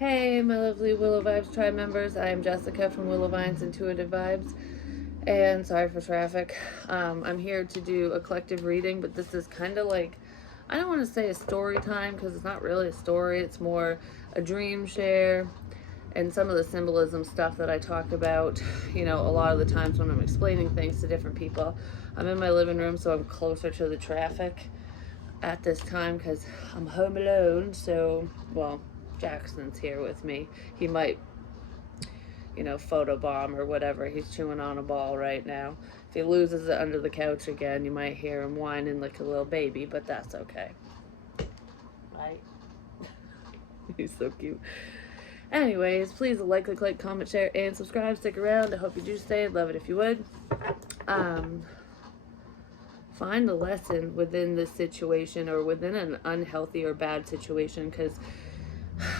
Hey, my lovely Willow Vibes tribe members. I am Jessica from Willow Vines Intuitive Vibes, and sorry for traffic. I'm here to do a collective reading, but this is kind of like, I don't want to say a story time because it's not really a story, it's more a dream share and some of the symbolism stuff that I talk about, a lot of the times when I'm explaining things to different people. I'm in my living room, so I'm closer to the traffic at this time because I'm home alone. So, well, Jackson's here with me. He might, photobomb or whatever. He's chewing on a ball right now. If he loses it under the couch again, you might hear him whining like a little baby, but that's okay. Right? He's so cute. Anyways, please like, comment, share, and subscribe. Stick around. I hope you do stay. I'd love it if you would. Find the lesson within this situation or within an unhealthy or bad situation, because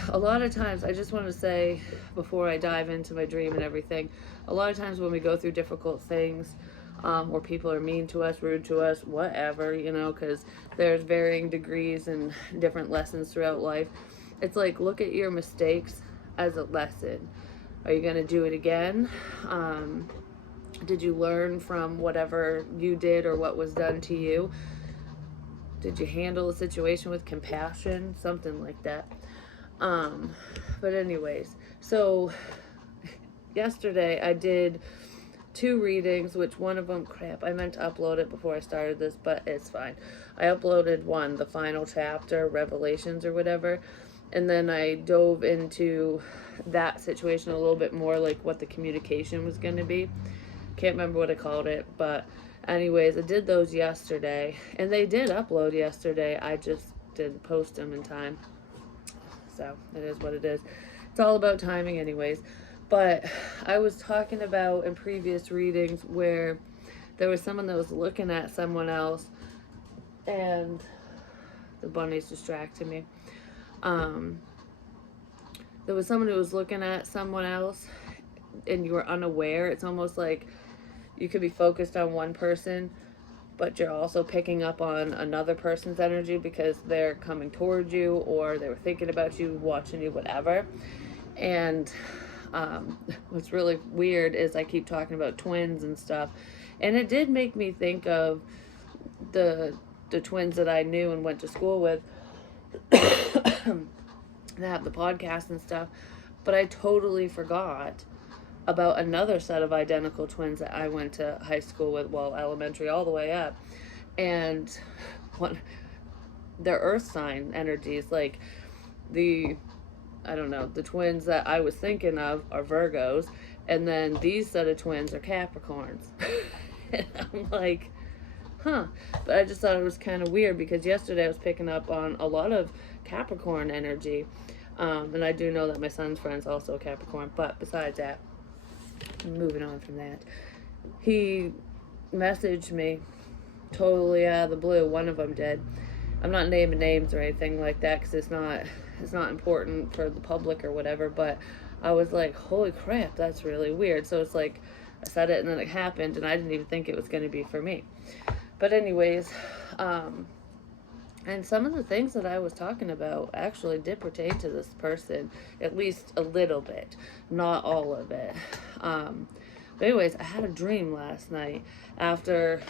a lot of times, I just want to say before I dive into my dream and everything, a lot of times when we go through difficult things, or people are mean to us, rude to us, whatever, because there's varying degrees and different lessons throughout life. It's like, look at your mistakes as a lesson. Are you going to do it again? Did you learn from whatever you did or what was done to you? Did you handle the situation with compassion? Something like that. But anyways, so yesterday I did 2 readings, which one of them, crap, I meant to upload it before I started this, but it's fine. I uploaded one, the final chapter, Revelations or whatever, and then I dove into that situation a little bit more, like what the communication was going to be. Can't remember what I called it, but anyways, I did those yesterday, and they did upload yesterday. I just didn't post them in time. So it is what it is. It's all about timing anyways. But I was talking about in previous readings where there was someone that was looking at someone else, and the bunny's distracting me. There was someone who was looking at someone else and you were unaware. It's almost like you could be focused on one person, but you're also picking up on another person's energy because they're coming towards you or they were thinking about you, watching you, whatever. And what's really weird is I keep talking about twins and stuff, and it did make me think of the twins that I knew and went to school with that have the podcast and stuff, but I totally forgot about another set of identical twins that I went to high school with, well, elementary all the way up. And their earth sign energies, like the twins that I was thinking of are Virgos, and then these set of twins are Capricorns. And I'm like, huh. But I just thought it was kind of weird because yesterday I was picking up on a lot of Capricorn energy. And I do know that my son's friend's also a Capricorn, but besides that, moving on from that, he messaged me totally out of the blue. One of them did. I'm not naming names or anything like that because it's not important for the public or whatever, but I was like, holy crap, that's really weird. So it's like I said it and then it happened, and I didn't even think it was going to be for me. But anyways, and some of the things that I was talking about actually did pertain to this person, at least a little bit, not all of it. But anyways, I had a dream last night after,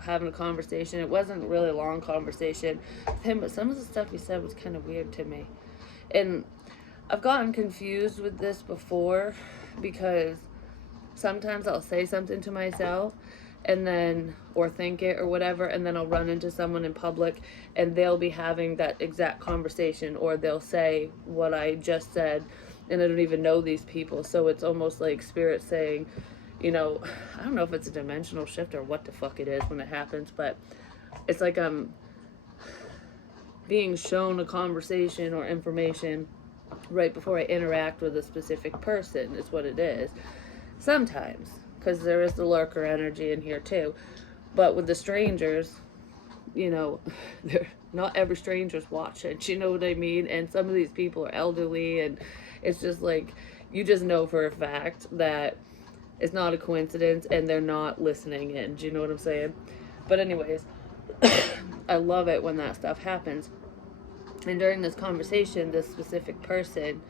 having a conversation. It wasn't really a long conversation with him, but some of the stuff he said was kind of weird to me. And I've gotten confused with this before because sometimes I'll say something to myself and then, or think it or whatever, and then I'll run into someone in public and they'll be having that exact conversation, or they'll say what I just said, and I don't even know these people. So it's almost like spirit saying, I don't know if it's a dimensional shift or what the fuck it is when it happens, but it's like I'm being shown a conversation or information right before I interact with a specific person, is what it is. Sometimes, because there is the lurker energy in here too. But with the strangers, not every stranger's watching, you know what I mean? And some of these people are elderly, and it's just like, you just know for a fact that it's not a coincidence and they're not listening in. Do you know what I'm saying? But anyways, I love it when that stuff happens. And during this conversation, this specific person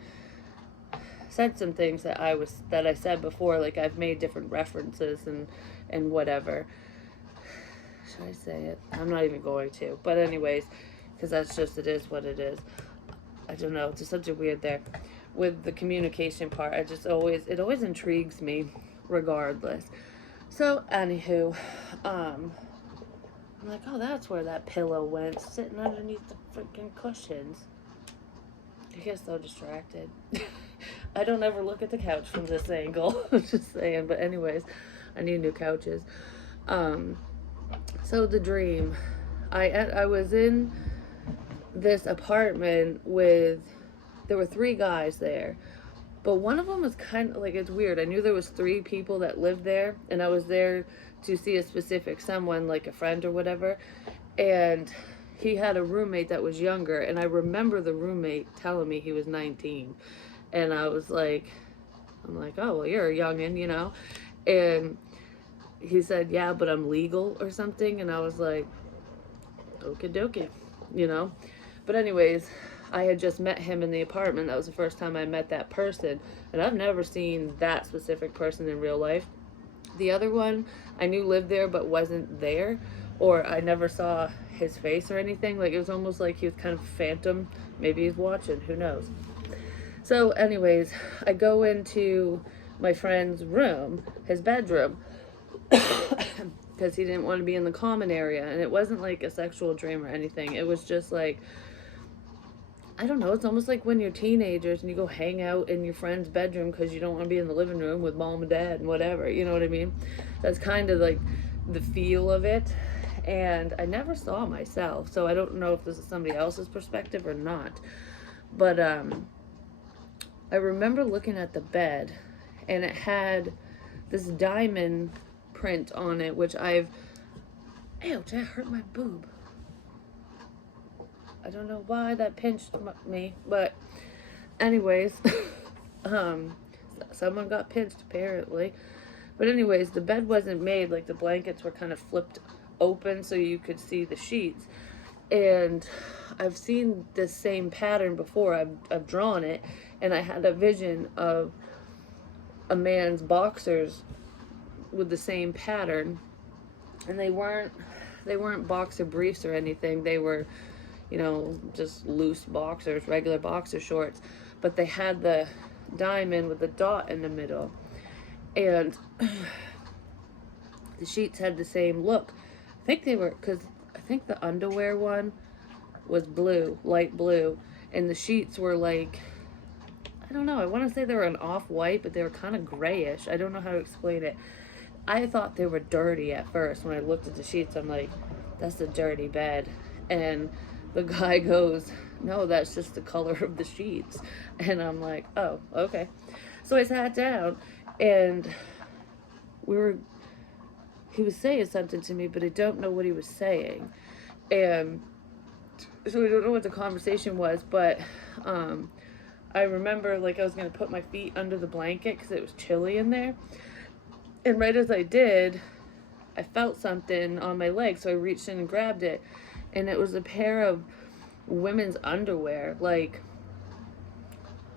said some things that I said before, like I've made different references and whatever. Should I say it? I'm not even going to. But anyways, because that's just, it is what it is. I don't know. It's just such a weird there. With the communication part, it always intrigues me regardless. So, anywho, I'm like, oh, that's where that pillow went, sitting underneath the freaking cushions. I get so distracted. I don't ever look at the couch from this angle. I'm just saying. But anyways, I need new couches. So the dream, I was in this apartment there were 3 guys there, but one of them was kind of like, it's weird. I knew there was 3 people that lived there, and I was there to see a specific someone, like a friend or whatever, and he had a roommate that was younger, and I remember the roommate telling me he was 19, and I'm like, oh, well, you're a youngin', you know, and he said, yeah, but I'm legal or something, and I was like, okie dokie, you know. But anyways, I had just met him in the apartment. That was the first time I met that person, and I've never seen that specific person in real life. The other one I knew lived there but wasn't there, or I never saw his face or anything. Like, it was almost like he was kind of phantom. Maybe he's watching, who knows. So anyways, I go into my friend's room, his bedroom, because he didn't want to be in the common area. And it wasn't like a sexual dream or anything. It was just like, I don't know, it's almost like when you're teenagers and you go hang out in your friend's bedroom because you don't want to be in the living room with mom and dad and whatever, you know what I mean? That's kind of like the feel of it. And I never saw myself, so I don't know if this is somebody else's perspective or not. But I remember looking at the bed, and it had this diamond print on it, which ouch, that hurt my boob. I don't know why that pinched me, but anyways, someone got pinched apparently. But anyways, the bed wasn't made, like the blankets were kind of flipped open so you could see the sheets. And I've seen this same pattern before. I've drawn it, and I had a vision of a man's boxers with the same pattern, and they weren't boxer briefs or anything. They were, you know, just loose boxers, regular boxer shorts, but they had the diamond with the dot in the middle, and the sheets had the same look. I think they were, because I think the underwear one was blue, light blue, and the sheets were like, I don't know, I want to say they were an off-white, but they were kind of grayish. I don't know how to explain it. I thought they were dirty at first. When I looked at the sheets, I'm like, that's a dirty bed. And the guy goes, no, that's just the color of the sheets. And I'm like, oh, okay. So I sat down, and he was saying something to me, but I don't know what he was saying. And so we don't know what the conversation was, but I remember, like, I was going to put my feet under the blanket because it was chilly in there. And right as I did, I felt something on my leg, so I reached in and grabbed it. And it was a pair of women's underwear. Like,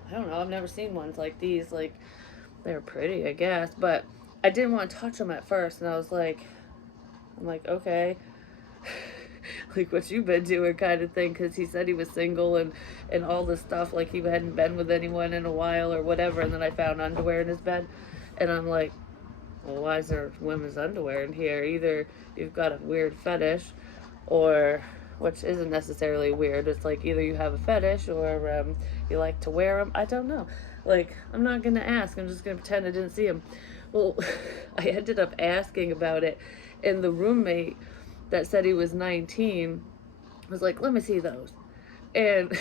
I don't know, I've never seen ones like these. Like, they were pretty, I guess. But I didn't want to touch them at first, and I'm like, okay. Like, what you been doing kind of thing, because he said he was single and all this stuff, like he hadn't been with anyone in a while or whatever. And then I found underwear in his bed, and I'm like, well, why is there women's underwear in here? Either you've got a weird fetish, or, which isn't necessarily weird, it's like either you have a fetish or you like to wear them. I don't know. Like, I'm not going to ask. I'm just going to pretend I didn't see them. Well, I ended up asking about it, and the roommate that said he was 19 was like, let me see those. And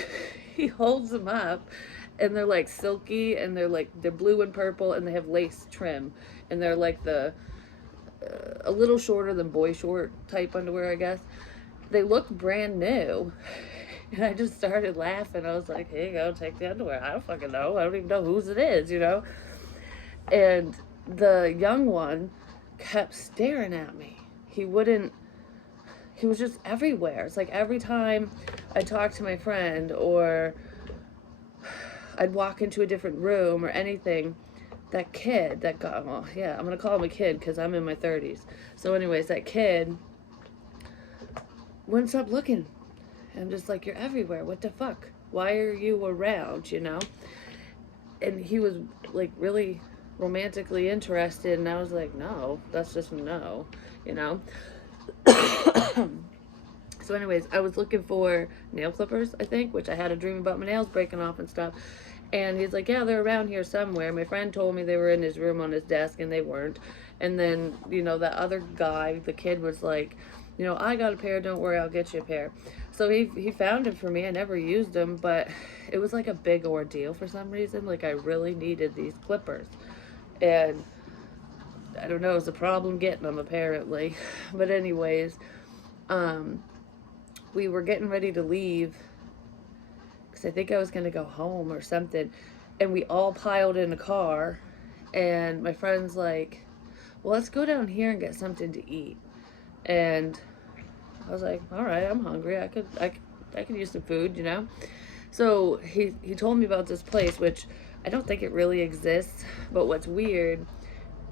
he holds them up, and they're like silky, and they're blue and purple, and they have lace trim, and they're like a little shorter than boy short type underwear, I guess. They looked brand new. And I just started laughing. I was like, here you go, take the underwear. I don't fucking know. I don't even know whose it is, you know? And the young one kept staring at me. He he was just everywhere. It's like every time I talked to my friend or I'd walk into a different room or anything, that kid, that guy, well, yeah, I'm going to call him a kid because I'm in my 30s. So anyways, that kid wouldn't stop looking. I'm just like, you're everywhere. What the fuck? Why are you around, you know? And he was like really romantically interested, and I was like, no, that's just no, you know? So anyways, I was looking for nail clippers, I think, which I had a dream about my nails breaking off and stuff. And he's like, yeah, they're around here somewhere. My friend told me they were in his room on his desk, and they weren't. And then, you know, that other guy, the kid, was like, you know, I got a pair, don't worry, I'll get you a pair. So he found them for me. I never used them, but it was like a big ordeal for some reason. Like, I really needed these clippers. And I don't know, it was a problem getting them, apparently. But anyways, we were getting ready to leave because I think I was going to go home or something. And we all piled in a car. And my friend's like, well, let's go down here and get something to eat. And I was like, all right, I'm hungry. I could use some food, you know? So he told me about this place, which I don't think it really exists. But what's weird,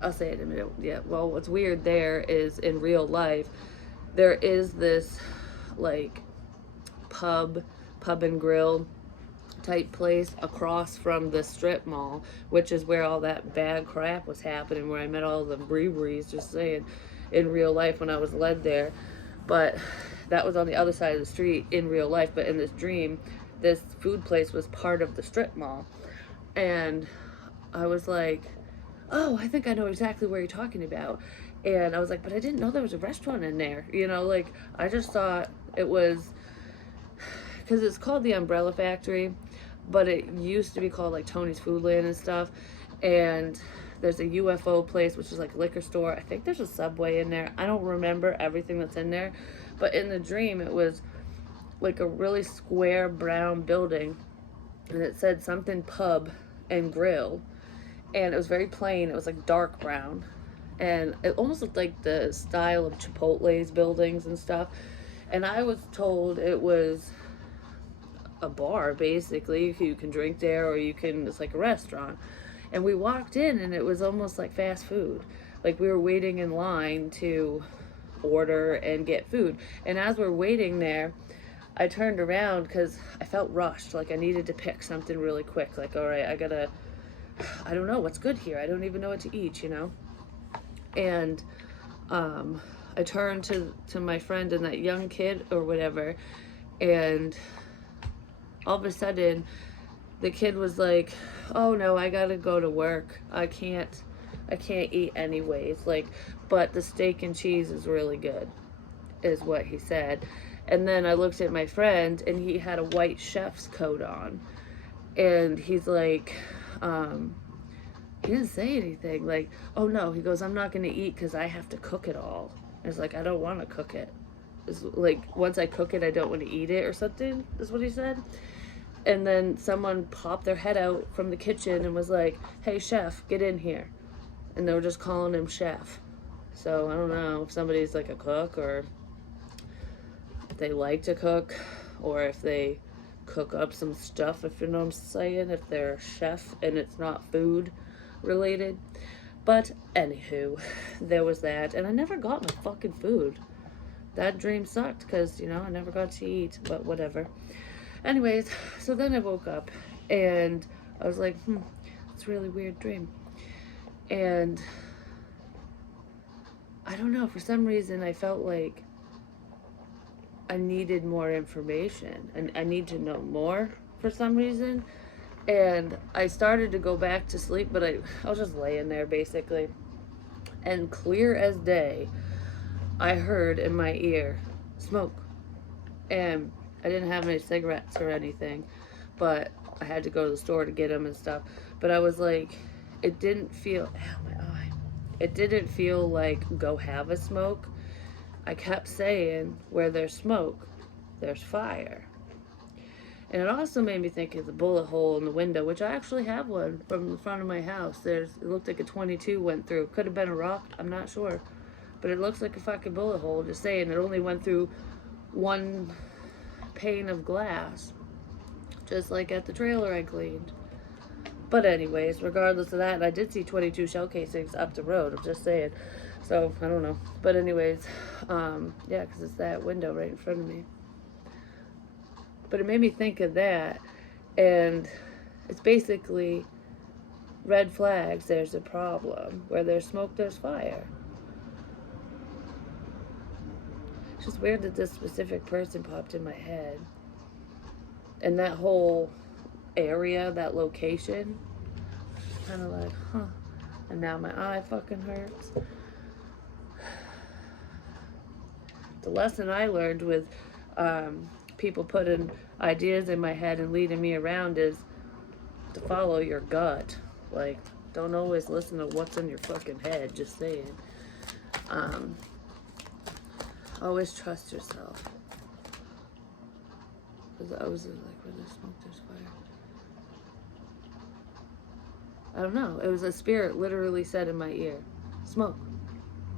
I'll say it in a minute. Yeah, well, what's weird there is in real life, there is this like pub and grill type place across from the strip mall, which is where all that bad crap was happening, where I met all the breweries, just saying, in real life when I was led there. But that was on the other side of the street in real life. But in this dream, this food place was part of the strip mall. And I was like, oh, I think I know exactly where you're talking about. And I was like, but I didn't know there was a restaurant in there. You know, like, I just thought it was, because it's called the Umbrella Factory, but it used to be called like Tony's Foodland and stuff. And there's a UFO place, which is like a liquor store. I think there's a Subway in there. I don't remember everything that's in there. But in the dream, it was like a really square brown building. And it said something pub and grill. And it was very plain. It was like dark brown. And it almost looked like the style of Chipotle's buildings and stuff. And I was told it was a bar, basically. You can drink there, or you can, it's like a restaurant. And we walked in, and it was almost like fast food. Like, we were waiting in line to order and get food. And as we're waiting there, I turned around because I felt rushed. Like, I needed to pick something really quick. Like, all right, I don't know what's good here. I don't even know what to eat, you know? And I turned to my friend and that young kid or whatever, and all of a sudden the kid was like, oh no, I gotta go to work. I can't eat anyways. Like, but the steak and cheese is really good, is what he said. And then I looked at my friend, and he had a white chef's coat on. And he's like, he didn't say anything. Like, oh no, he goes, I'm not going to eat because I have to cook it all. And it's like, I don't want to cook it. It's like, once I cook it, I don't want to eat it or something, is what he said. And then someone popped their head out from the kitchen and was like, hey, chef, get in here. And they were just calling him chef. So I don't know if somebody's like a cook, or if they like to cook, or if they cook up some stuff, if you know what I'm saying, if they're a chef and it's not food related. But anywho, there was that. And I never got my fucking food. That dream sucked because, you know, I never got to eat, but whatever. Anyways, so then I woke up and I was like, it's a really weird dream. And I don't know, for some reason I felt like I needed more information, and I need to know more for some reason. And I started to go back to sleep, but I was just laying there basically. And clear as day, I heard in my ear, smoke. And I didn't have any cigarettes or anything, but I had to go to the store to get them and stuff. But I was like, it didn't feel, ow, my eye. It didn't feel like go have a smoke. I kept saying, where there's smoke, there's fire. And it also made me think of the bullet hole in the window, which I actually have one from the front of my house. It looked like a 22 went through. Could have been a rock, I'm not sure. but it looks like a fucking bullet hole. Just saying, it only went through one pane of glass, just like at the trailer I cleaned. But anyways, regardless of that, I did see 22 shell casings up the road. I'm just saying. So, I don't know. But anyways, yeah, because it's that window right in front of me. But it made me think of that. And it's basically red flags, there's a problem. Where there's smoke, there's fire. It's just weird that this specific person popped in my head. And that whole area, that location, kind of like, huh. And now my eye fucking hurts. The lesson I learned with people putting ideas in my head and leading me around is to follow your gut. Like, don't always listen to what's in your fucking head, just saying. Always trust yourself. Because I was like, where there's smoke, there's fire. I don't know. It was a spirit literally said in my ear, smoke.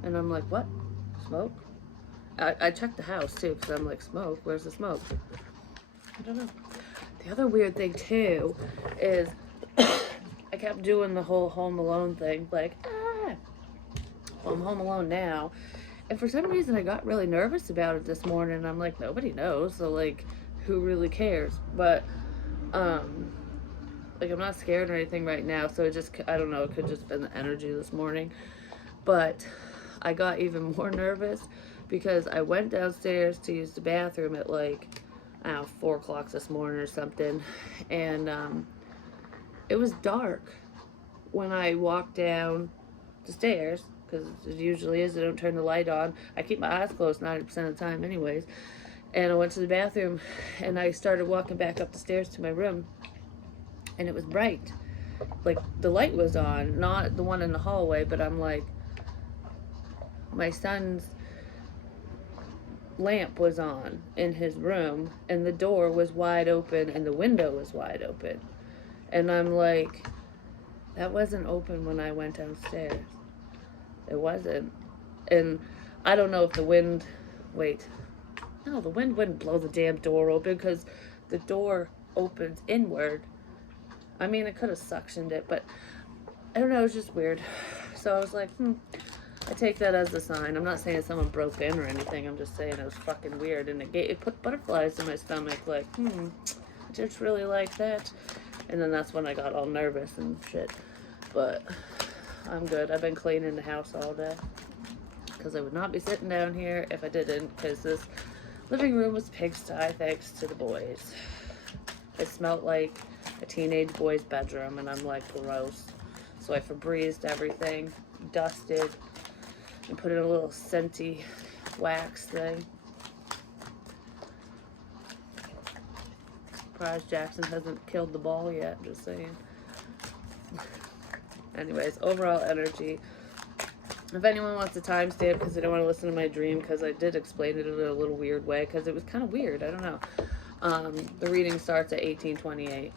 And I'm like, what? Smoke? I checked the house too, because I'm like, smoke? Where's the smoke? I don't know. The other weird thing too is I kept doing the whole Home Alone thing, like, well, I'm home alone now. And for some reason I got really nervous about it this morning. And I'm like, nobody knows, so like, who really cares? But like, I'm not scared or anything right now, so it just, I don't know, it could just been the energy this morning. But I got even more nervous because I went downstairs to use the bathroom at like, I don't know, 4 o'clock this morning or something, and it was dark when I walked down the stairs, because it usually is. I don't turn the light on. I keep my eyes closed 90% of the time anyways. And I went to the bathroom, and I started walking back up the stairs to my room, and it was bright. Like, the light was on, not the one in the hallway, but I'm like, my son's lamp was on in his room, and the door was wide open, and the window was wide open. And I'm like, that wasn't open when I went downstairs. It wasn't. And I don't know if the wind, no, the wind wouldn't blow the damn door open, because the door opens inward. I mean, it could have suctioned it, but I don't know, it was just weird. So I was like, I take that as a sign. I'm not saying someone broke in or anything. I'm just saying it was fucking weird. And it put butterflies in my stomach. Like, I just really like that. And then that's when I got all nervous and shit. But I'm good. I've been cleaning the house all day. Because I would not be sitting down here if I didn't. Because this living room was pigsty, thanks to the boys. It smelled like a teenage boy's bedroom. And I'm like, gross. So I Febrezed everything. Dusted. And put in a little scenty wax thing. Surprised Jackson hasn't killed the ball yet, just saying. Anyways, overall energy. If anyone wants a timestamp because they don't want to listen to my dream, because I did explain it in a little weird way, because it was kind of weird, I don't know. The reading starts at 1828.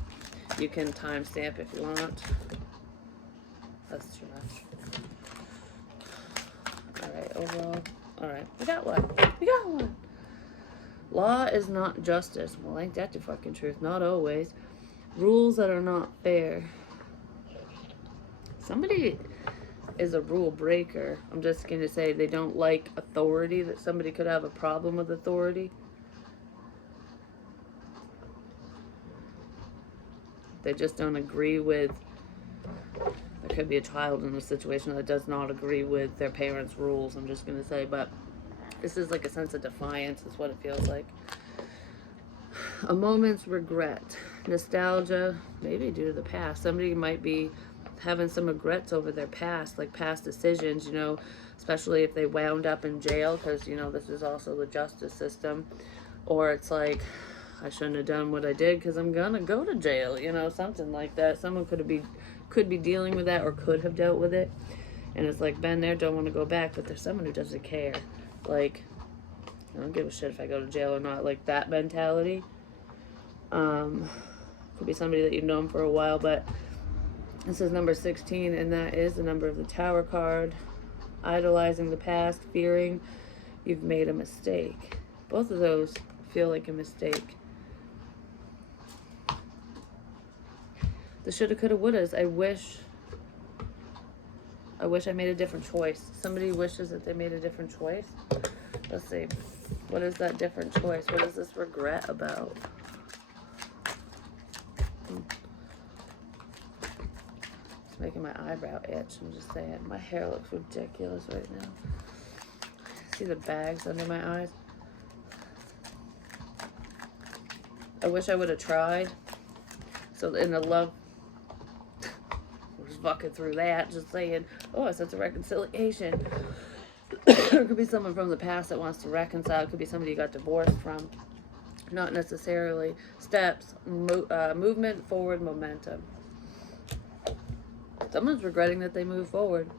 You can timestamp if you want. That's too much. Alright, overall. Alright, we got one. Law is not justice. Well, ain't that the fucking truth? Not always. Rules that are not fair. Somebody is a rule breaker. I'm just going to say they don't like authority, that somebody could have a problem with authority. They just don't agree with, there could be a child in a situation that does not agree with their parents' rules, I'm just going to say, but this is like a sense of defiance is what it feels like. A moment's regret. Nostalgia, maybe due to the past. Somebody might be having some regrets over their past, like past decisions, you know, especially if they wound up in jail, because, you know, this is also the justice system. Or it's like, I shouldn't have done what I did because I'm gonna go to jail, you know, something like that. Someone could be dealing with that, or could have dealt with it, and it's like, been there, don't want to go back. But there's someone who doesn't care, like, I don't give a shit if I go to jail or not, like that mentality. Could be somebody that you've known for a while, but this is number 16, and that is the number of the Tower card. idolizing the past, fearing you've made a mistake. Both of those feel like a mistake. The shoulda, coulda, wouldas. I wish I made a different choice. Somebody wishes that they made a different choice. Let's see. What is that different choice? What is this regret about? It's making my eyebrow itch. I'm just saying. My hair looks ridiculous right now. See the bags under my eyes? I wish I would have tried. So in the love, we're just fucking through that, just saying, oh, it's such a reconciliation. It could be someone from the past that wants to reconcile. It could be somebody you got divorced from. Not necessarily. Steps, movement forward, momentum. Someone's regretting that they moved forward,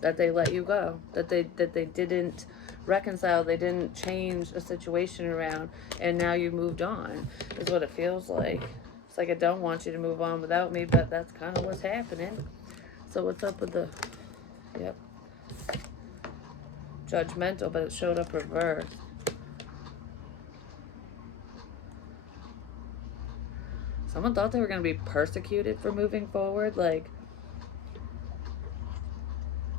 that they let you go, that they didn't reconcile, they didn't change a situation around, and now you moved on, is what it feels like. It's like I don't want you to move on without me, but that's kind of what's happening. So what's up with the, yep, judgmental, but it showed up reversed. Someone thought they were going to be persecuted for moving forward. Like,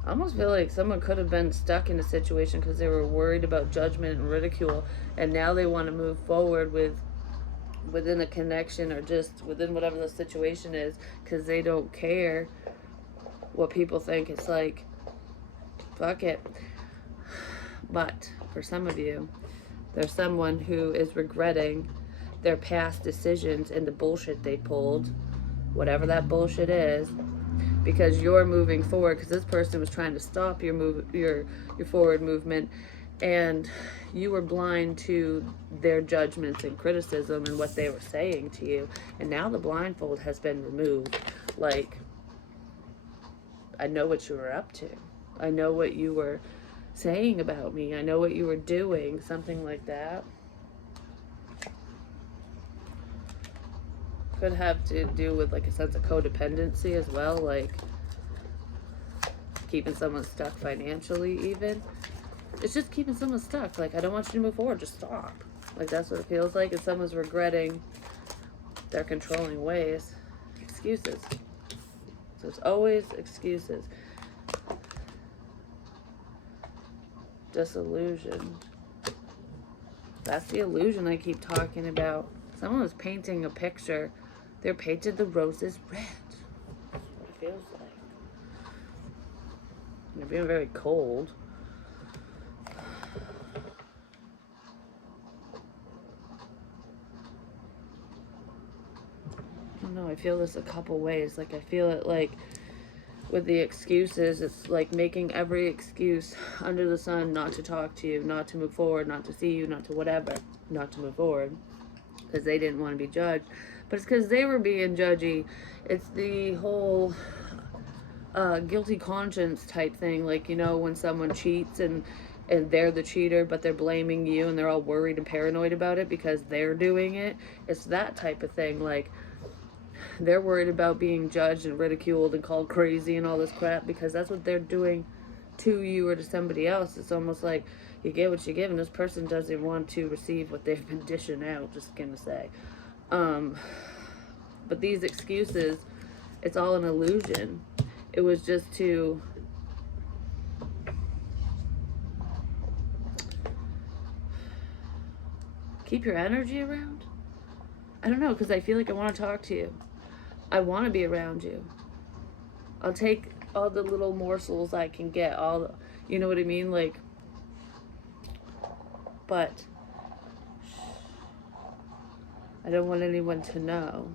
I almost feel like someone could have been stuck in a situation because they were worried about judgment and ridicule, and now they want to move forward within a connection or just within whatever the situation is, because they don't care what people think. It's like, fuck it. But for some of you, there's someone who is regretting their past decisions and the bullshit they pulled, whatever that bullshit is, because you're moving forward, because this person was trying to stop your forward movement, and you were blind to their judgments and criticism and what they were saying to you, and now the blindfold has been removed. Like, I know what you were up to. I know what you were saying about me. I know what you were doing. Something like that. Could have to do with like a sense of codependency as well, like keeping someone stuck financially even. It's just keeping someone stuck. Like, I don't want you to move forward, just stop. Like, that's what it feels like. And someone's regretting their controlling ways. Excuses. So it's always excuses. Disillusion. That's the illusion I keep talking about. Someone was painting a picture. They painted the roses red. That's what it feels like. They're being very cold. I don't know. I feel this a couple ways. Like, I feel it like with the excuses, it's like making every excuse under the sun not to talk to you, not to move forward, not to see you, not to whatever, not to move forward, because they didn't want to be judged. But it's because they were being judgy. It's the whole guilty conscience type thing. Like, you know, when someone cheats and they're the cheater, but they're blaming you, and they're all worried and paranoid about it because they're doing it. It's that type of thing. Like, they're worried about being judged and ridiculed and called crazy and all this crap because that's what they're doing to you or to somebody else. It's almost like you get what you give, and this person doesn't want to receive what they've been dishing out, just gonna say. But these excuses, it's all an illusion. It was just to keep your energy around. I don't know, because I feel like I want to talk to you. I want to be around you. I'll take all the little morsels I can get, all the, you know what I mean? Like, but I don't want anyone to know,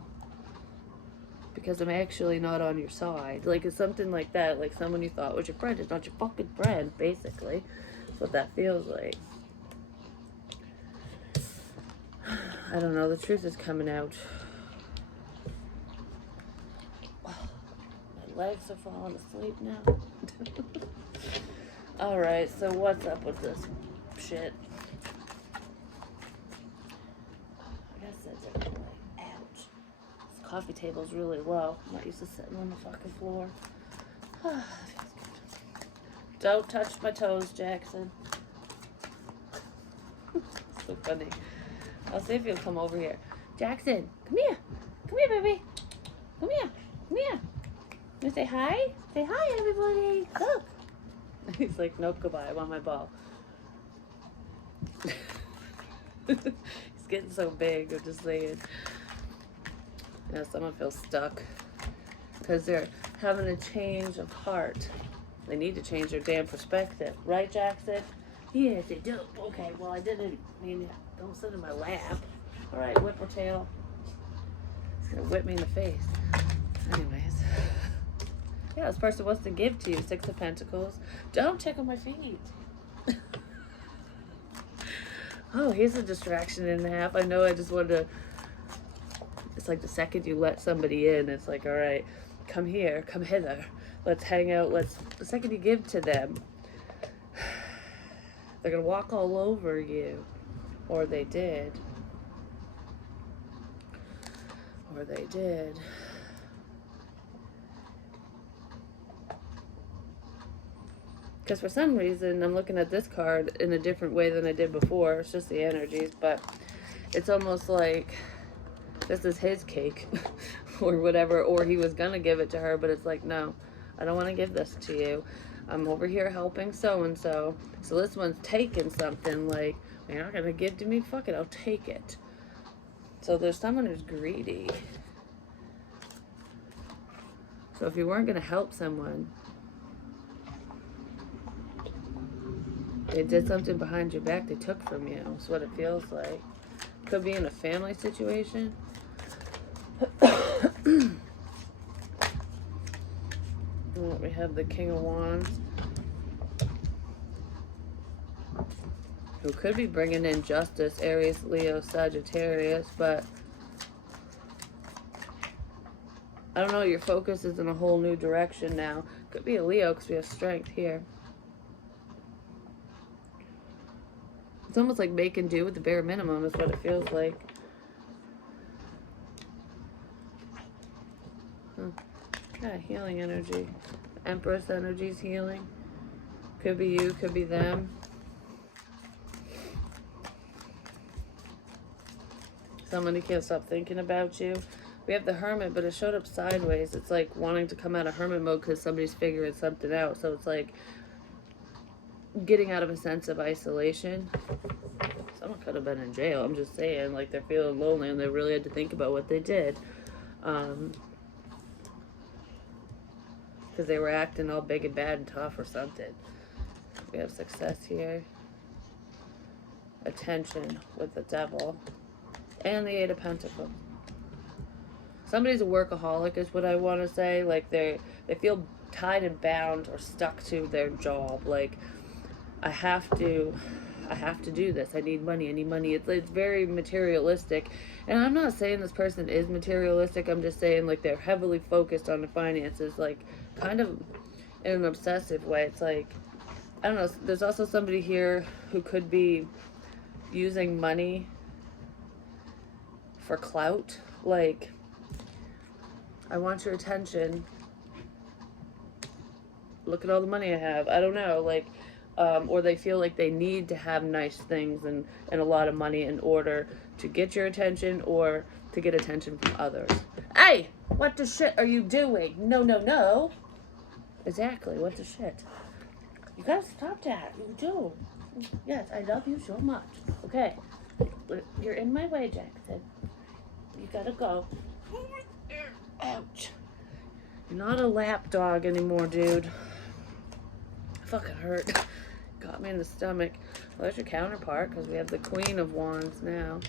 because I'm actually not on your side. Like, it's something like that. Like, someone you thought was your friend is not your fucking friend, basically. That's what that feels like. I don't know. The truth is coming out. My legs are falling asleep now. Alright, so what's up with this shit? I guess that's it. Ouch. This coffee table's really low. I'm not used to sitting on the fucking floor. Feels good. Don't touch my toes, Jackson. So funny. I'll see if you'll come over here. Jackson, come here. Come here, baby. Come here. Come here. You say hi? Say hi, everybody. Look. He's like, nope, goodbye. I want my ball. He's getting so big. I'm just saying. Yeah, someone feels stuck because they're having a change of heart. They need to change their damn perspective. Right, Jackson? Yes, they do. Okay, well, I didn't mean, don't sit in my lap. All right, whippertail. He's going to whip me in the face. Anyways. Yeah, this person wants to give to you. 6 of Pentacles. Don't tickle my feet. Oh, here's a distraction and a half. I know I just wanted to... It's like the second you let somebody in, it's like, all right, come here, come hither. Let's hang out. The second you give to them, they're going to walk all over you. Or they did. Or they did. Because for some reason, I'm looking at this card in a different way than I did before. It's just the energies, but it's almost like this is his cake or whatever, or he was going to give it to her, but it's like, no, I don't want to give this to you. I'm over here helping so-and-so. So this one's taking something like, you're not going to give to me? Fuck it, I'll take it. So there's someone who's greedy. So if you weren't going to help someone, they did something behind your back they took from you. That's what it feels like. Could be in a family situation. We have the King of Wands. Who could be bringing in justice, Aries, Leo, Sagittarius, but I don't know, your focus is in a whole new direction now. Could be a Leo because we have strength here. It's almost like making do with the bare minimum is what it feels like. Yeah, healing energy. Empress energy's healing. Could be you, could be them. Somebody can't stop thinking about you. We have the Hermit, but it showed up sideways. It's like wanting to come out of Hermit mode because somebody's figuring something out. So it's like getting out of a sense of isolation. Someone could have been in jail. I'm just saying, like, they're feeling lonely and they really had to think about what they did. Because they were acting all big and bad and tough or something. We have success here. Attention with the Devil. And the 8 of Pentacles. Somebody's a workaholic is what I want to say. Like, they feel tied and bound or stuck to their job. Like, I have to do this. I need money. It's very materialistic. And I'm not saying this person is materialistic. I'm just saying, like, they're heavily focused on the finances, like, kind of in an obsessive way. It's like, I don't know. There's also somebody here who could be using money for clout. Like, I want your attention. Look at all the money I have. I don't know. Like, or they feel like they need to have nice things and a lot of money in order to get your attention or to get attention from others. Hey, what the shit are you doing? No, no, no. Exactly, what the shit? You gotta stop that. You do. Yes, I love you so much. Okay, you're in my way, Jackson. You gotta go. Ouch. You're not a lap dog anymore, dude. Fucking hurt. Got me in the stomach. Well, there's your counterpart, because we have the Queen of Wands now.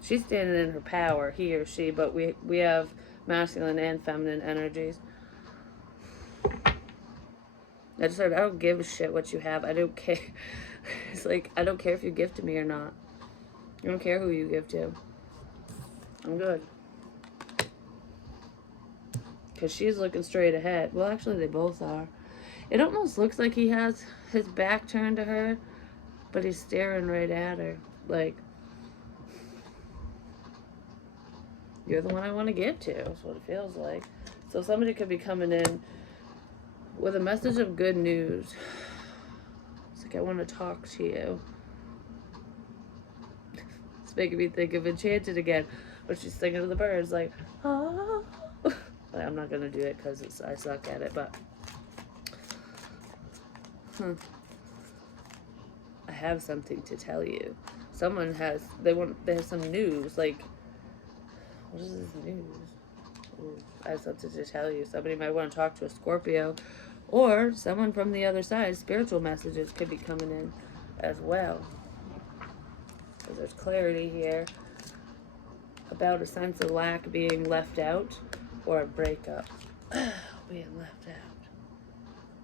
She's standing in her power, he or she, but we have masculine and feminine energies. I just said, I don't give a shit what you have. I don't care. It's like, I don't care if you give to me or not. I don't care who you give to. I'm good. Because she's looking straight ahead. Well, actually, they both are. It almost looks like he has his back turned to her, but he's staring right at her. Like, you're the one I want to give to. That's what it feels like. So somebody could be coming in with a message of good news. It's like, I want to talk to you. It's making me think of Enchanted again, but she's singing to the birds like, oh. I'm not gonna do it because I suck at it, but I have something to tell you. Someone has they have some news. Like, what is this news? Ooh, I have something to tell you. Somebody might want to talk to a Scorpio, or someone from the other side. Spiritual messages could be coming in as well. So there's clarity here about a sense of lack, being left out, or a breakup. Being left out.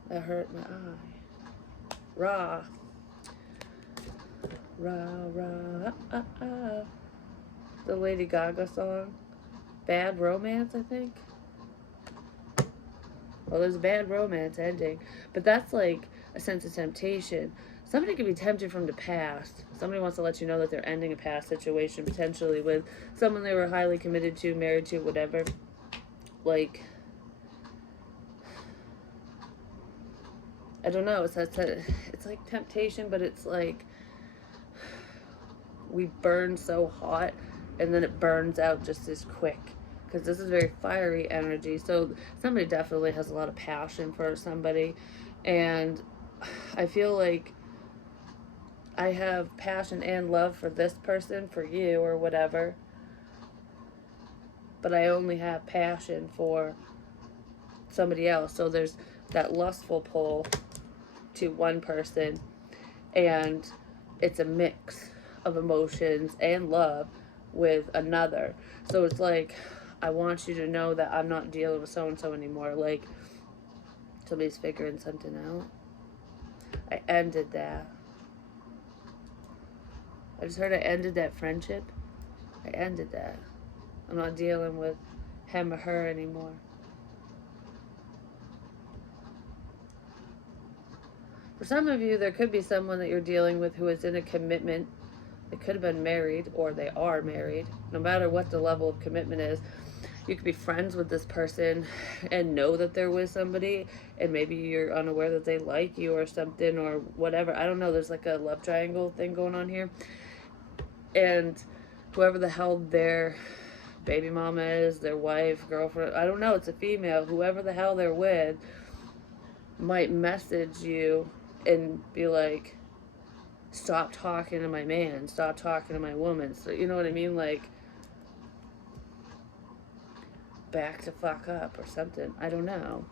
That hurt my eye. Rah. Rah, rah, ah, ah. The Lady Gaga song. Bad Romance, I think. Well, there's a bad romance ending. But that's like a sense of temptation. Somebody could be tempted from the past. Somebody wants to let you know that they're ending a past situation, potentially with someone they were highly committed to, married to, whatever. Like, I don't know. It's like temptation, but it's like we burn so hot and then it burns out just as quick. Because this is very fiery energy. So somebody definitely has a lot of passion for somebody. And I feel like I have passion and love for this person, for you, or whatever. But I only have passion for somebody else. So there's that lustful pull to one person. And it's a mix of emotions and love with another. So it's like, I want you to know that I'm not dealing with so-and-so anymore. Like, somebody's figuring something out. I ended that. I just heard I ended that friendship. I ended that. I'm not dealing with him or her anymore. For some of you, there could be someone that you're dealing with who is in a commitment. They could have been married, or they are married. No matter what the level of commitment is, you could be friends with this person and know that they're with somebody, and maybe you're unaware that they like you or something or whatever. I don't know. There's like a love triangle thing going on here. And whoever the hell their baby mama is, their wife, girlfriend, I don't know. It's a female. Whoever the hell they're with might message you and be like, stop talking to my man, stop talking to my woman. So, you know what I mean? Like, back to fuck up or something. I don't know.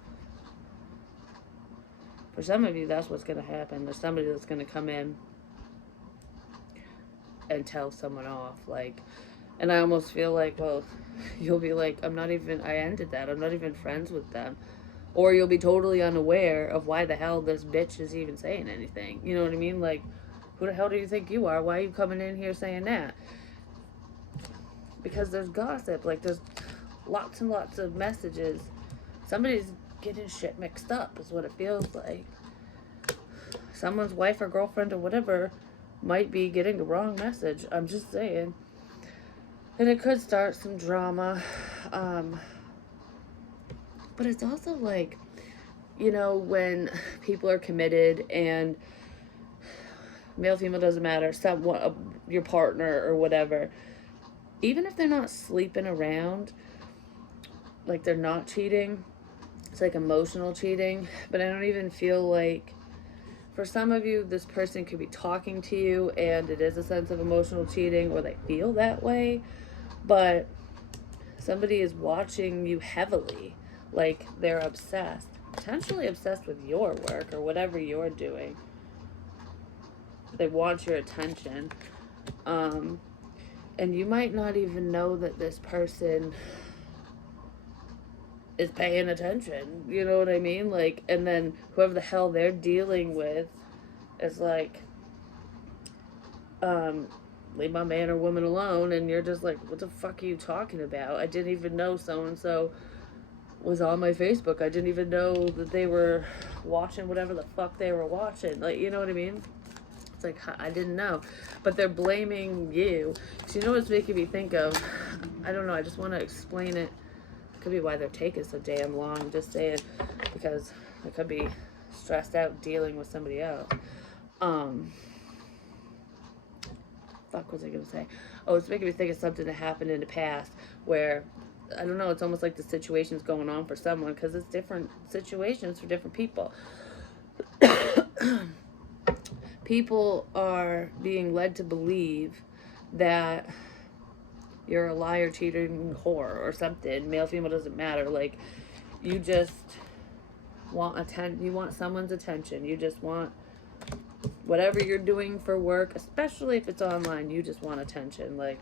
For some of you, that's what's going to happen. There's somebody that's going to come in and tell someone off. Like, and I almost feel like, well, you'll be like, I ended that. I'm not even friends with them. Or you'll be totally unaware of why the hell this bitch is even saying anything. You know what I mean? Like, who the hell do you think you are? Why are you coming in here saying that? Because there's gossip. Like, there's lots and lots of messages. Somebody's getting shit mixed up is what it feels like. Someone's wife or girlfriend or whatever might be getting the wrong message. I'm just saying. And it could start some drama. But it's also like, you know, when people are committed and male, female, doesn't matter, your partner or whatever, even if they're not sleeping around, like they're not cheating, it's like emotional cheating. But I don't even feel like, for some of you, this person could be talking to you and it is a sense of emotional cheating, or they feel that way, but somebody is watching you heavily, like they're obsessed, potentially obsessed with your work or whatever you're doing. They want your attention. And you might not even know that this person is paying attention. You know what I mean? Like, and then whoever the hell they're dealing with is like, leave my man or woman alone. And you're just like, what the fuck are you talking about? I didn't even know so-and-so was on my Facebook. I didn't even know that they were watching whatever the fuck they were watching. Like, you know what I mean? It's like, I didn't know. But they're blaming you. So you know what's making me think of? I don't know. I just want to explain it. Could be why they're taking so damn long. I'm just saying. Because I could be stressed out dealing with somebody else. Fuck, was I gonna say? Oh, it's making me think of something that happened in the past where, I don't know, it's almost like the situation's going on for someone, because it's different situations for different people. People are being led to believe that you're a liar, cheating whore or something. Male, female, doesn't matter. Like, you just want you want someone's attention. You just want whatever you're doing for work, especially if it's online, you just want attention. Like,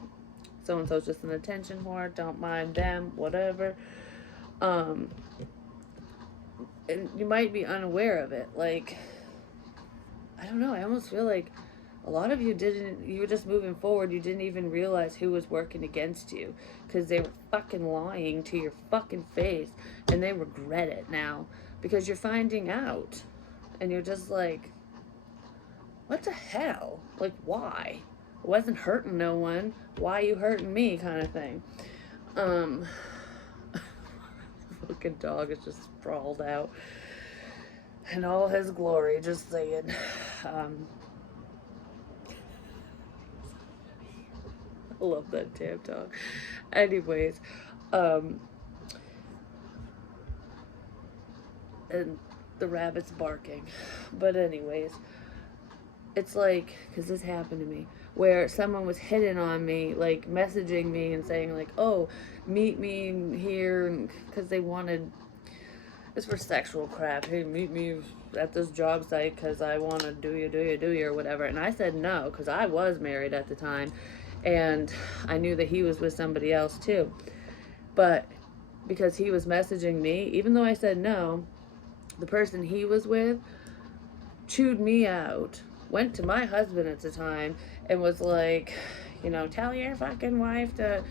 so and so's just an attention whore, don't mind them, whatever. And you might be unaware of it. Like, I don't know, I almost feel like a lot of you were just moving forward, you didn't even realize who was working against you, because they were fucking lying to your fucking face, and they regret it now, because you're finding out, and you're just like, what the hell? Like, why? It wasn't hurting no one. Why you hurting me, kind of thing. Fucking dog is just sprawled out in all his glory, just saying. I love that damn dog. Anyways, and the rabbit's barking. But anyways, it's like, because this happened to me, where someone was hitting on me, like messaging me and saying like, oh, meet me here, because they wanted, it's for sexual crap. Hey, meet me at this job site because I want to do you or whatever. And I said no, because I was married at the time, and I knew that he was with somebody else too. But because he was messaging me, even though I said no, the person he was with chewed me out, went to my husband at the time, and was like, tell your fucking wife to,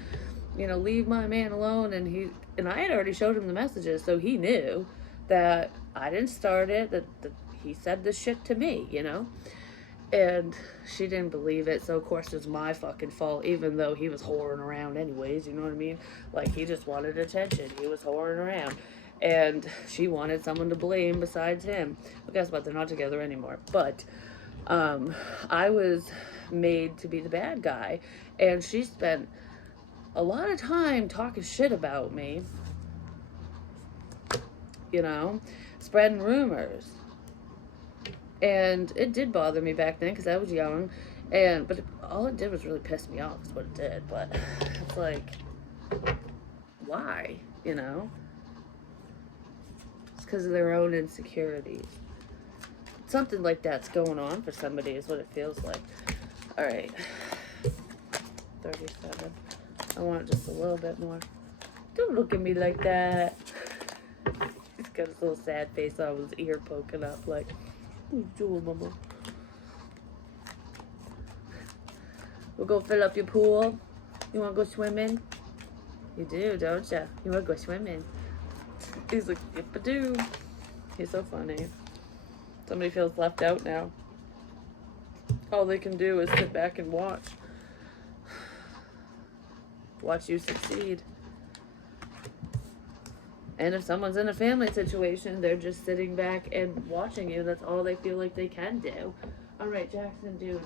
leave my man alone. And I had already showed him the messages, so he knew that I didn't start it, that he said this shit to me, And she didn't believe it, so of course it's my fucking fault, even though he was whoring around anyways, you know what I mean? Like, he just wanted attention, he was whoring around. And she wanted someone to blame besides him. Well, guess what? They're not together anymore. But I was made to be the bad guy, and she spent a lot of time talking shit about me, spreading rumors. And it did bother me back then, because I was young, but all it did was really piss me off, is what it did. But it's like, why, It's because of their own insecurities. Something like that's going on for somebody is what it feels like. All right, 37. I want just a little bit more. Don't look at me like that. He's got his little sad face on, his ear poking up like, what you doing, mama? We'll go fill up your pool. You want to go swimming? You do, don't you? You want to go swimming? He's like, yep, I do. He's so funny. Somebody feels left out now. All they can do is sit back and watch. Watch you succeed. And if someone's in a family situation, they're just sitting back and watching you. That's all they feel like they can do. All right, Jackson, dude.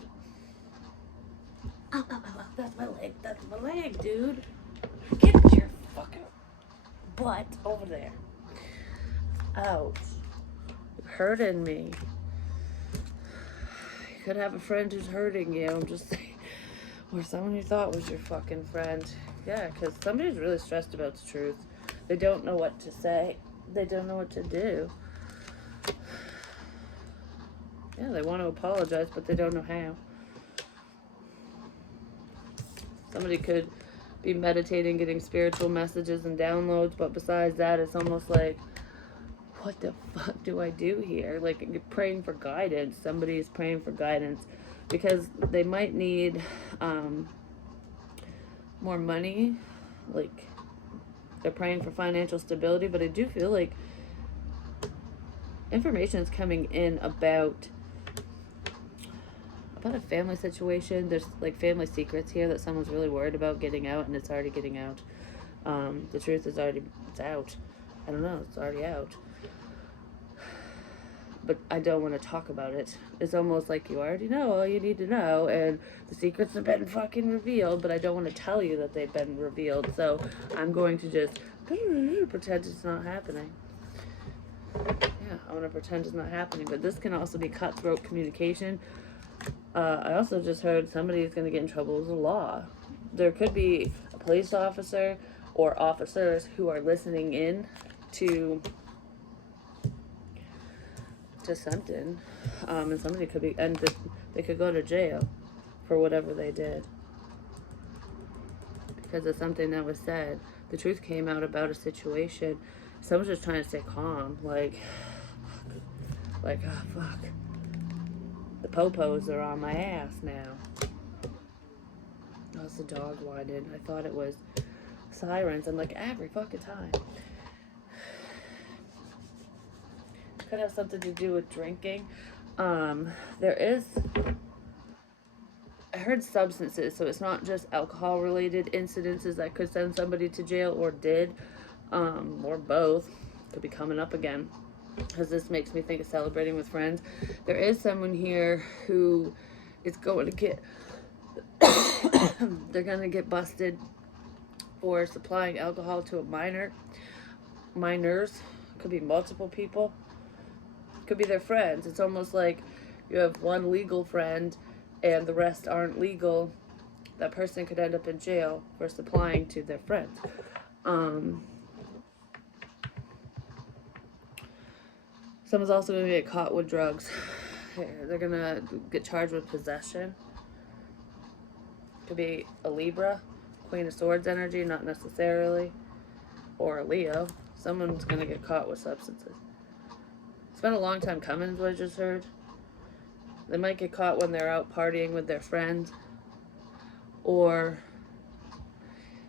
Oh, that's my leg. That's my leg, dude. Get your fucking butt over there. Ouch. You're hurting me. You could have a friend who's hurting you. I'm just saying. Or someone you thought was your fucking friend. Yeah, because somebody's really stressed about the truth. They don't know what to say. They don't know what to do. Yeah, they want to apologize, but they don't know how. Somebody could be meditating, getting spiritual messages and downloads, but besides that, it's almost like, what the fuck do I do here? Like, you're praying for guidance. Somebody is praying for guidance because they might need more money. Like, they're praying for financial stability, but I do feel like information is coming in about a family situation. There's like family secrets here that someone's really worried about getting out, and it's already getting out. The truth is it's out. I don't know, it's already out. but I don't want to talk about it. It's almost like you already know all you need to know, and the secrets have been fucking revealed, but I don't want to tell you that they've been revealed, so I'm going to just pretend it's not happening. Yeah, I want to pretend it's not happening, but this can also be cutthroat communication. I also just heard somebody's going to get in trouble with the law. There could be a police officer or officers who are listening in to something, and somebody could be, and they could go to jail for whatever they did because of something that was said. The truth came out about a situation. Someone's just trying to stay calm, like oh fuck, the popos are on my ass now. Oh, it's the dog whining. I thought it was sirens. I'm like, every fucking time. Could have something to do with drinking. There is, I heard substances, so it's not just alcohol related incidences that could send somebody to jail or did, or both. Could be coming up again, because this makes me think of celebrating with friends. There is someone here who is going to get they're going to get busted for supplying alcohol to a minors. Could be multiple people, could be their friends. It's almost like you have one legal friend and the rest aren't legal. That person could end up in jail for supplying to their friends. Someone's also going to get caught with drugs. They're going to get charged with possession. Could be a Libra, Queen of Swords energy, not necessarily, or a Leo. Someone's going to get caught with substances. It's been a long time coming, is what I just heard. They might get caught when they're out partying with their friends, or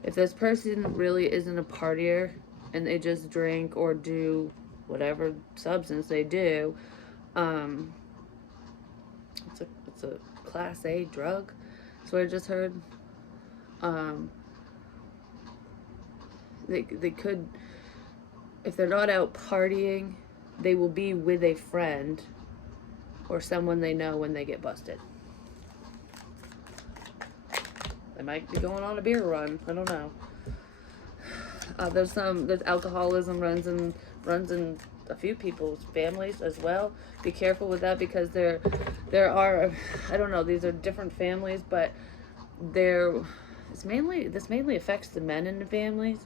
if this person really isn't a partier and they just drink or do whatever substance they do, it's a class A drug. That's what I just heard. They could, if they're not out partying, they will be with a friend or someone they know when they get busted. They might be going on a beer run. I don't know. There's alcoholism runs in a few people's families as well. Be careful with that, because there are, I don't know, these are different families, but this mainly affects the men in the families.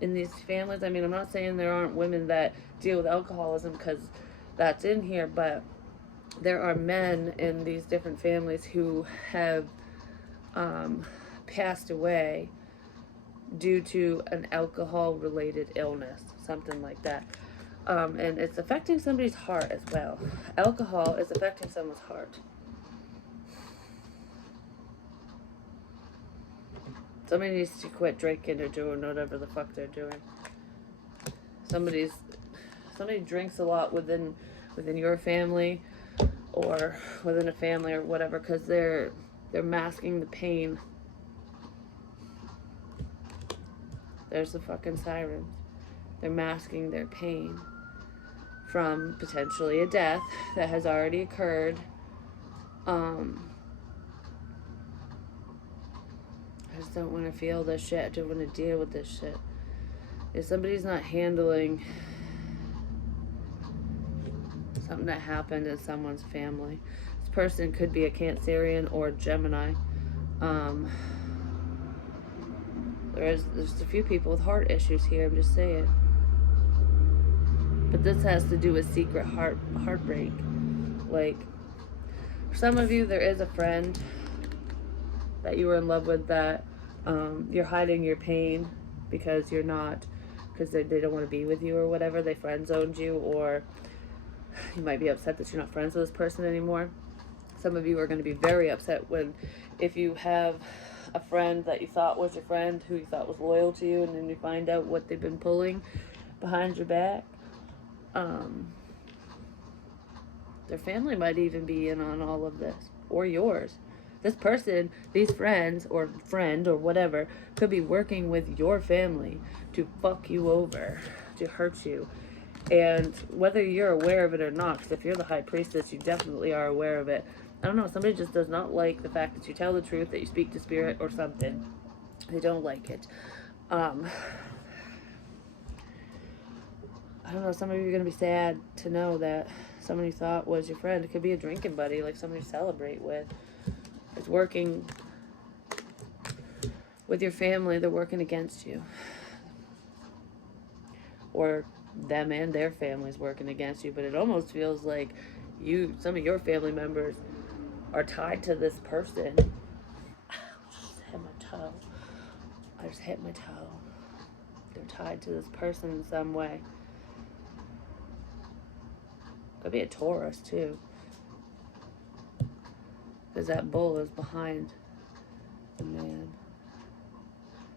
In these families, I mean, I'm not saying there aren't women that deal with alcoholism, because that's in here, but there are men in these different families who have passed away due to an alcohol-related illness, something like that. And it's affecting somebody's heart as well. Alcohol is affecting someone's heart. Somebody needs to quit drinking or doing whatever the fuck they're doing. Somebody drinks a lot within your family or within a family or whatever, because they're masking the pain. There's the fucking sirens. They're masking their pain from potentially a death that has already occurred. I just don't want to feel this shit. I don't want to deal with this shit. If somebody's not handling something that happened in someone's family, this person could be a Cancerian or a Gemini. There's a few people with heart issues here, I'm just saying. But this has to do with secret heartbreak. Like, for some of you, there is a friend that you were in love with that you're hiding your pain because you're not, because they don't want to be with you or whatever. They friend zoned you, or you might be upset that you're not friends with this person anymore. Some of you are going to be very upset if you have a friend that you thought was your friend, who you thought was loyal to you, and then you find out what they've been pulling behind your back. Their family might even be in on all of this, or yours. This person, these friends, or friend, or whatever, could be working with your family to fuck you over, to hurt you. And whether you're aware of it or not, because if you're the high priestess, you definitely are aware of it. I don't know, somebody just does not like the fact that you tell the truth, that you speak to spirit or something. They don't like it. I don't know, some of you are going to be sad to know that someone you thought was your friend, it could be a drinking buddy, like somebody you celebrate with, is working with your family. They're working against you. Or them and their families working against you. But it almost feels like some of your family members are tied to this person. Ow, just hit my toe. I just hit my toe. They're tied to this person in some way. Could be a Taurus too, because that bull is behind the man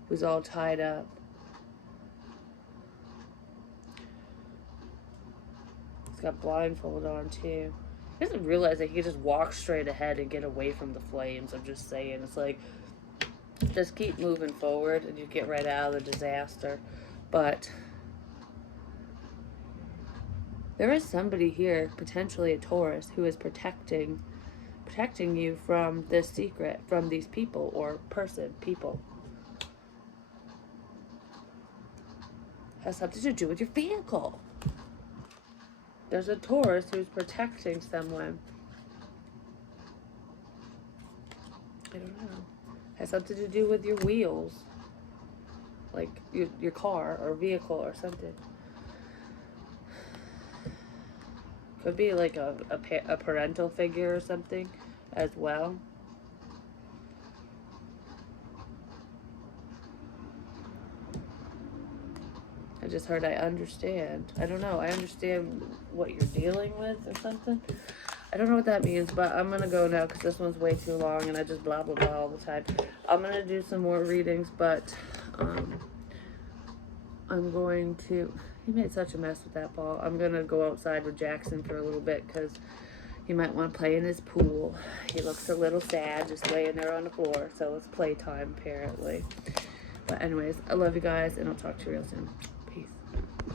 who's all tied up. He's got blindfold on too. He doesn't realize that he can just walk straight ahead and get away from the flames. I'm just saying, it's like, just keep moving forward and you get right out of the disaster. But there is somebody here, potentially a Taurus, who is protecting you from this secret, from these people or people. Has something to do with your vehicle. There's a Taurus who's protecting someone. I don't know. Has something to do with your wheels. Like your car or vehicle or something. Could be like a parental figure or something as well. I just heard I understand. I don't know. I understand what you're dealing with or something. I don't know what that means, but I'm going to go now because this one's way too long and I just blah, blah, blah all the time. I'm going to do some more readings, but I'm going to... He made such a mess with that ball. I'm going to go outside with Jackson for a little bit because he might want to play in his pool. He looks a little sad just laying there on the floor, so it's playtime apparently. But anyways, I love you guys, and I'll talk to you real soon.